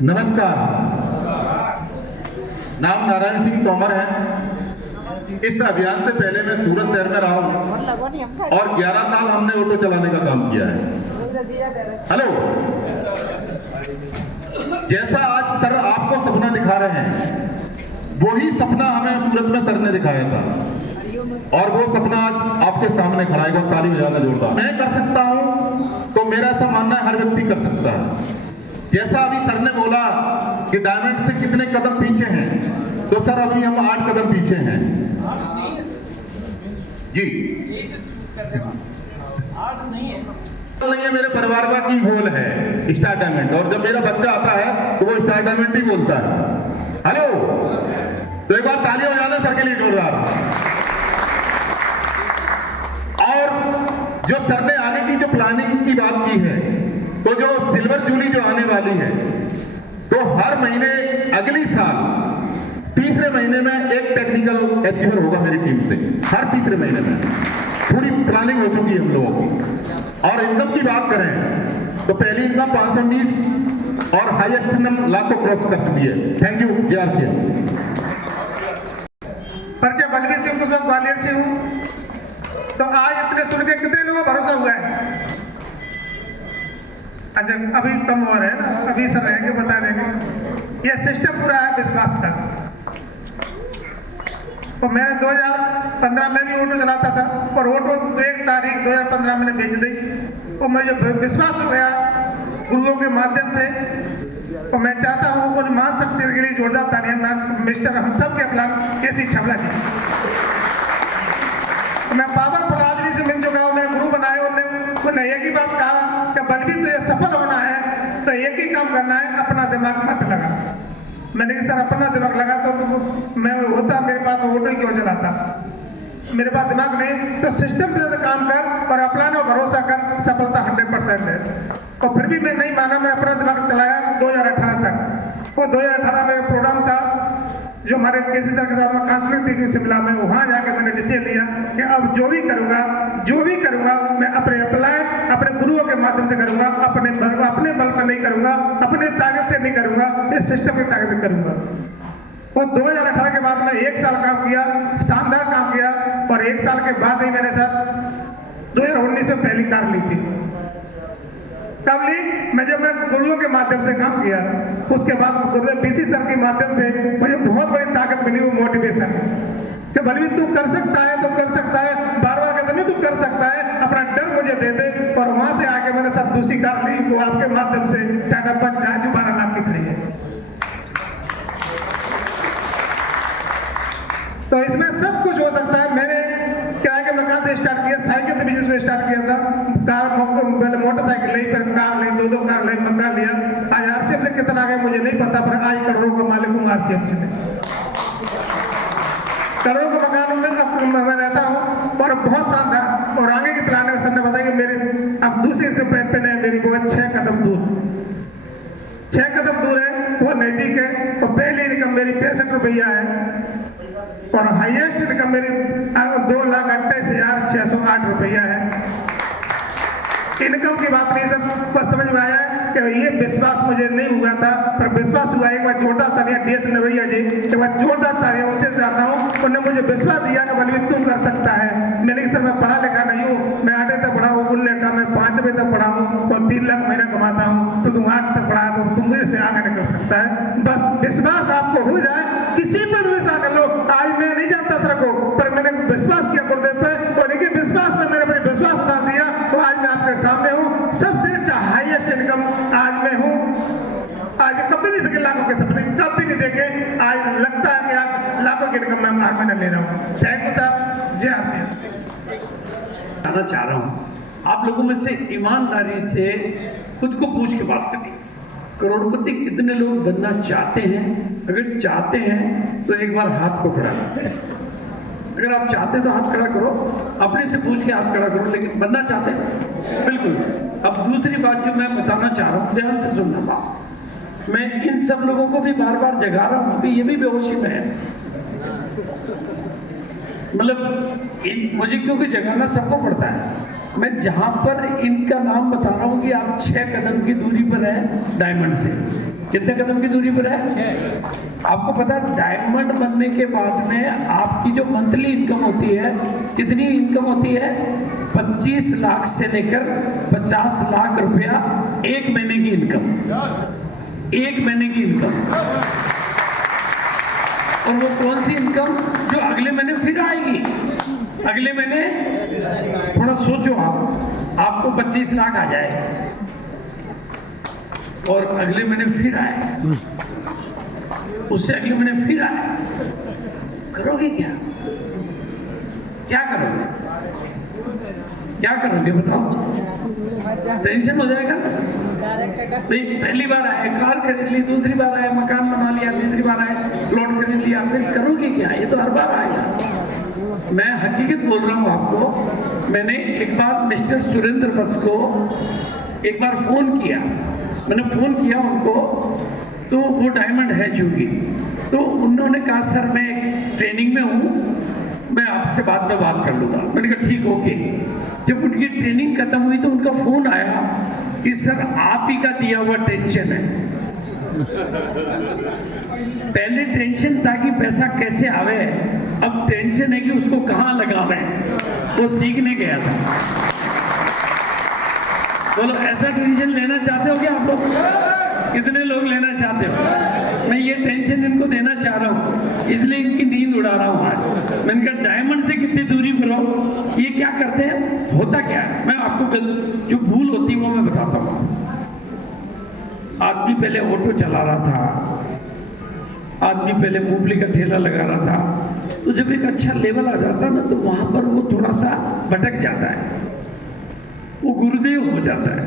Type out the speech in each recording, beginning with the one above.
नमस्कार, नाम नारायण सिंह तोमर है। इस अभियान से पहले मैं सूरत शहर में रहा हूं और 11 साल हमने ऑटो चलाने का काम किया है। हेलो, जैसा आज सर आपको सपना दिखा रहे हैं, वही सपना हमें सूरत में सर ने दिखाया था और वो सपना आज आपके सामने खड़ा है। ताली बजाना जोरदार। मैं कर सकता हूं तो मेरा ऐसा मानना है हर व्यक्ति कर सकता है। जैसा अभी सर ने बोला कि डायमंड से कितने कदम पीछे हैं, तो सर अभी हम 8 कदम पीछे हैं जी। 8 नहीं है, मेरे परिवार का की गोल है स्टार डायमंड, और जब मेरा बच्चा आता है तो वो स्टार डायमंड ही बोलता है। हेलो, तो एक बार तालियां बजाना सर के लिए जोरदार। और जो सर ने आगे की जो प्लानिंग की बात की है, तो जो सिल्वर जूली जो आने वाली है, तो हर महीने अगली साल तीसरे महीने में एक टेक्निकल अचीवर होगा मेरी टीम से। हर तीसरे महीने में पूरी प्लानिंग हो चुकी है हम लोगों की। और इनकम की बात करें तो पहली इनकम 519 और हाईएस्ट इनकम लाख को क्रॉस कर चुकी है। Thank you. JRC परिचय बलबीर सिंह कुशवाहा ग्वालियर से हूँ। तो आज इतने सुन के कितने लोगों को भरोसा हुआ है? अच्छा, अभी कम हो रहा है ना, अभी सर रहेंगे बता देंगे। ये सिस्टम पूरा है विश्वास का। तो मैंने 2015 में भी ऑटो चलाता था और ऑटो 1 तारीख 2015 मैंने बेच दी और मुझे विश्वास हो गया गुरुओं के माध्यम से। तो मैं चाहता हूँ उन महान शख्सियत के लिए जोरदार तालियां मिस्टर हम सब के अपना केसी छाबड़ा जी। मैं पावरफुल आदमी से मिल चुका हूँ, मेरे गुरु बनाए और उन्होंने एक ही बात कहा कि बलबीर तुझे सफल होना है तो एक ही काम करना है, अपना दिमाग मत लगा। मैंने कहा सर अपना दिमाग लगाता तो मैं होता, मेरे पास ऑटो ही क्यों चलाता, मेरे पास दिमाग नहीं। तो सिस्टम पे काम कर और अपना भरोसा कर, सफलता 100% है। और फिर भी मैं नहीं माना, मैं अपना दिमाग चलाया 2018 तक। वो 2018 में प्रोग्राम था जो हमारे केसी सर के साथ में काउंसलिंग थी शिमला में। वहाँ जाके मैंने डिसीजन लिया कि अब जो भी करूँगा मैं अपने अप्लाई अपने गुरुओं के माध्यम से करूँगा, अपने बल पर नहीं करूँगा, अपने ताकत से नहीं करूँगा, इस सिस्टम की ताकत से करूँगा। और 2018 के बाद मैं 1 साल काम किया, शानदार काम किया। और 1 साल के बाद ही मैंने सर 2019 में पहली कार ली थी। कब ली? मैं जब मैं गुरुओं के माध्यम से काम किया, उसके बाद गुरुदेव BC सर के माध्यम से मुझे बहुत बड़ी ताकत मिली, वो मोटिवेशन कि बलबीर तू कर सकता है, तो कर सकता है, बार बार कहते नहीं तू कर सकता है, अपना डर मुझे दे दे। और वहां से आके मैंने सर दूसरी कार ली, वो आपके माध्यम से टाटा पंच है जो 12 लाख की खड़ी है। तो इसमें सब कुछ हो सकता है। मैंने क्या है कि मैं कहाँ से स्टार्ट किया, साइकिल के बिजनेस में स्टार्ट किया था। कार पहले मोटरसाइकिल ली, फिर कार ली, 2 कार ली, मकान लिया। आज RCM से कितना आ गया मुझे नहीं पता, पर आज करोड़ों का मालिक हूँ RCM से। करोड़ों के मकान में मैं रहता हूँ और बहुत शानदार। और आगे की प्लान है, सर ने बताया मेरे अब दूसरी से पे मेरी वो 6 कदम दूर, 6 कदम दूर है, वो नजदीक है। और पहली इनकम मेरी 65 रुपया है और हाईएस्ट इनकम मेरी 2,28,608 रुपया है। इनकम की बात नहीं सर, बस समझ में आया कि ये विश्वास मुझे नहीं हुआ था, पर विश्वास हुआ। एक बार जोरदार तालियां DS नवैया जी, एक बार जोरदार तालियां उनसे चाहता हूँ। उन्होंने मुझे विश्वास दिया कि बलबीर तुम कर सकता है। मैंने कहा सर मैं पढ़ा लिखा नहीं हूँ, मैं 8 तक पढ़ा हूँ, उन्होंने कहा मैं 5 बजे तक पढ़ा हूँ और 3 लाख महीना कमाता हूँ, तो तुम 8 तक पढ़ा तो तुम मेरे से आगे निकल सकता है। बस विश्वास आपको हो जाए, किसी पर विश्वास कर लो। आज मैं नहीं जानता सर को, पर मैंने विश्वास किया गुरुदेव पे और इनके विश्वास में मैंने अपने विश्वास उतार दिया। तो आज मैं आपके सामने हूँ, सबसे अच्छा हाईएस्ट इनकम आज मैं हूँ। आज कभी नहीं सके लाखों के सपने कभी नहीं देखे, आज लगता है कि आज लाखों की इनकम मैं हर महीने ले रहा हूँ। Thank you sir. JRC कहना चाह रहा हूँ, आप लोगों में से ईमानदारी से खुद को पूछ के बात करिए, करोड़पति कितने लोग बनना चाहते हैं? अगर चाहते हैं तो एक बार हाथ को खड़ा करें। अगर आप चाहते तो हाथ खड़ा करो, अपने से पूछ के हाथ खड़ा करो। लेकिन बनना चाहते हैं बिल्कुल। अब दूसरी बात जो मैं बताना चाह रहा हूँ, ध्यान से सुनना बात। मैं इन सब लोगों को भी बार बार जगा रहा हूँ, अभी ये भी बेहोशी में है। मतलब मुझे क्योंकि जगाना सबको पड़ता है, मैं जहां पर इनका नाम बता रहा हूं कि आप 6 कदम की दूरी पर है डायमंड से। कितने कदम की दूरी पर है? आपको पता है डायमंड बनने के बाद में आपकी जो मंथली इनकम होती है, कितनी इनकम होती है? 25 लाख से लेकर 50 लाख रुपया एक महीने की इनकम, एक महीने की इनकम। और वो कौन सी इनकम? जो अगले महीने फिर आएगी। अगले महीने थोड़ा सोचो, आपको 25 लाख आ जाए और अगले महीने फिर आए, उससे अगले महीने फिर आए, करोगे क्या? क्या करोगे? क्या करोगे बताओ? टेंशन हो जाएगा। भाई पहली बार आए, कार खरीद ली, दूसरी बार आए, मकान बना लिया, तीसरी बार आए, प्लॉट खरीद लिया, फिर करोगे क्या? ये तो हर बार आएगा। मैं हकीकत बोल रहा हूँ आपको। मैंने एक बार मिस्टर सुरेंद्र बस को एक बार फोन किया, मैंने फोन किया उनको, तो वो डायमंड है चूंकि, तो उन्होंने कहा सर मैं ट्रेनिंग में हूँ, मैं आपसे बाद में बात कर लूँगा। मैंने कहा ठीक ओके। जब उनकी ट्रेनिंग खत्म हुई तो उनका फोन आया कि सर आप ही का दिया हुआ टेंशन है। पहले टेंशन था कि पैसा कैसे आवे, अब टेंशन है कि उसको कहाँ लगावे। वो सीखने गया था। बोलो ऐसा टेंशन लेना चाहते हो क्या आप लोग? कितने लोग लेना चाहते हो? मैं ये टेंशन इनको देना चाह रहा हूँ, इसलिए इनकी नींद उड़ा रहा हूँ आज। मैंने कहा डायमंड से कितनी दूरी पर हो। ये क्या करते हैं, होता क्या है, मैं आपको जो भूल होती है वो मैं बताता हूँ। आदमी पहले ऑटो चला रहा था, आदमी पहले मूंगफली का ठेला लगा रहा था, तो जब एक अच्छा लेवल आ जाता ना तो वहां पर वो थोड़ा सा भटक जाता है, वो गुरुदेव हो जाता है।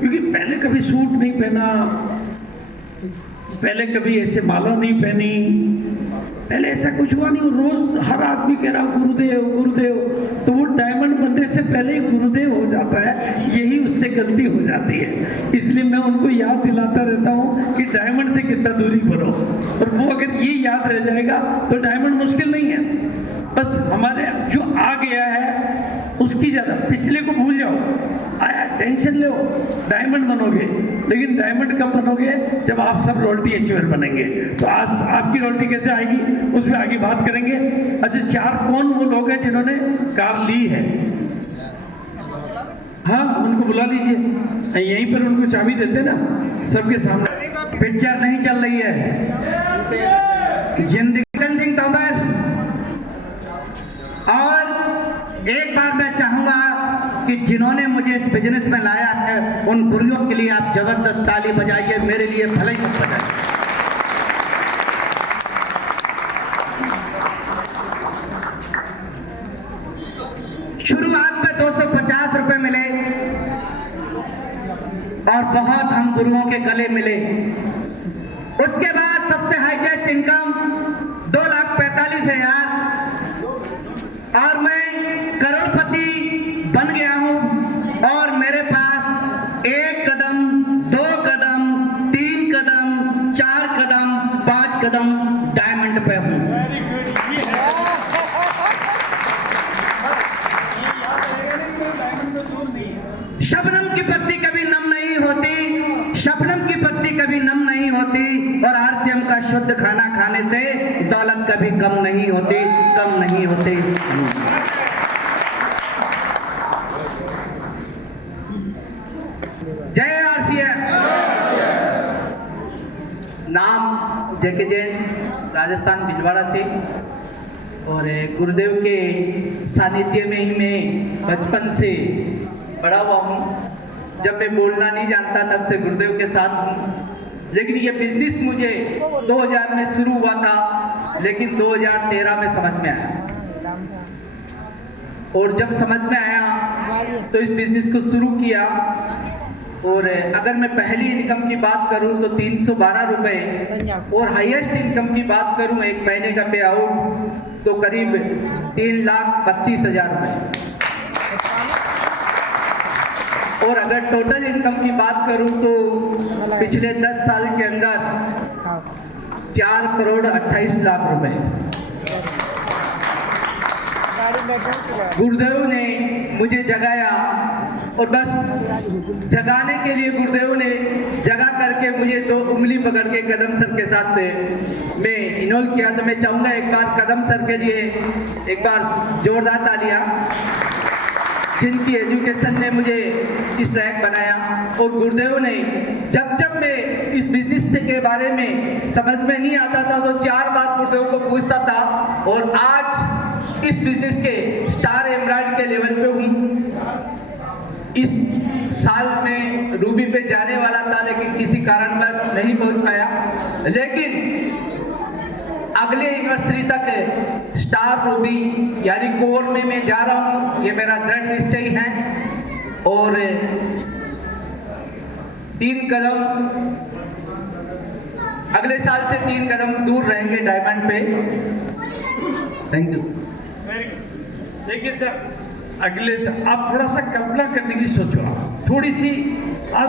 क्योंकि पहले कभी सूट नहीं पहना, पहले कभी ऐसे माला नहीं पहनी, पहले ऐसा कुछ हुआ नहीं, रोज हर आदमी कह रहा गुरुदेव गुरुदेव, तो वो डायमंड बनने से पहले ही गुरुदेव हो जाता है। यही उससे गलती हो जाती है। इसलिए मैं उनको याद दिलाता रहता हूँ कि डायमंड से कितना दूरी पर हो, और वो अगर ये याद रह जाएगा तो डायमंड मुश्किल नहीं है। बस हमारे जो आ गया है उसकी ज्यादा, पिछले को भूल जाओ, आया टेंशन लो, डायमंड बनोगे। लेकिन डायमंड कब बनोगे? जब आप सब रॉयल्टी अचीवर बनेंगे। तो आज आपकी रॉयल्टी कैसे आएगी उस पर आगे बात करेंगे। अच्छा, 4 कौन वो लोग हैं जिन्होंने कार ली है? हाँ, उनको बुला लीजिए, यहीं पर उनको चाबी देते ना सबके सामने। पिक्चर नहीं चल रही है, जिंदगी सिंह तोमर। और एक बार मैं चाहूंगा कि जिन्होंने मुझे इस बिजनेस में लाया है उन गुरुओं के लिए आप जबरदस्त ताली बजाइए, मेरे लिए भले ही मत बजाइए। शुरुआत में 250 रुपए मिले और बहुत हम गुरुओं के गले मिले। उसके बाद सबसे हाईएस्ट इनकम 2,45,000 और मैं करोड़पति बन गया हूं। और मेरे पास 1 कदम, 2 कदम, 3 कदम, 4 कदम, 5 कदम डायमंड पे हूं। शबनम की पत्ती कभी नम नहीं होती, शबनम की पत्ती कभी नम नहीं होती, और आरसीएम का शुद्ध खाना खाने से दौलत कभी कम नहीं होती, कम नहीं होती। जय आरसीएम। नाम जेके जैन, राजस्थान भिलवाड़ा से, और गुरुदेव के सानिध्य में ही मैं बचपन से बड़ा हुआ हूँ। जब मैं बोलना नहीं जानता तब से गुरुदेव के साथ हूँ। लेकिन ये बिजनेस मुझे 2000 में शुरू हुआ था, लेकिन 2013 में समझ में आया। और जब समझ में आया तो इस बिजनेस को शुरू किया। और अगर मैं पहली इनकम की बात करूं तो 312 रुपए, और हाईएस्ट इनकम की बात करूं एक महीने का पे आउट तो करीब 3,32,000 रुपए। और अगर टोटल इनकम की बात करूं तो पिछले 10 साल के अंदर 4,28,00,000 रुपए। गुरुदेव ने मुझे जगाया और बस जगाने के लिए गुरुदेव ने जगा करके मुझे 2 उंगली पकड़ के कदम सर के साथ मैं इन्वॉल्व किया। तो मैं चाहूँगा एक बार कदम सर के लिए एक बार जोरदार तालियां, जिनकी एजुकेशन ने मुझे इस लायक बनाया। और गुरुदेव ने जब मैं इस बिजनेस के बारे में समझ में नहीं आता था तो 4 बार गुरुदेव को पूछता था, और आज इस बिजनेस के स्टार एम्प्लॉय के लेवल पे हूँ। इस साल में रूबी पे जाने वाला था लेकिन किसी कारणवश नहीं पहुंच पाया, लेकिन अगले एनिवर्सरी तक स्टार रूबी यानी कोर में मैं जा रहा हूं, ये मेरा दृढ़ निश्चय है। और 3 कदम अगले साल से 3 कदम दूर रहेंगे डायमंड पे। Thank you. देखिए सर, अगले से आप थोड़ा सा कल्पना करने की सोचो, आप थोड़ी सी आज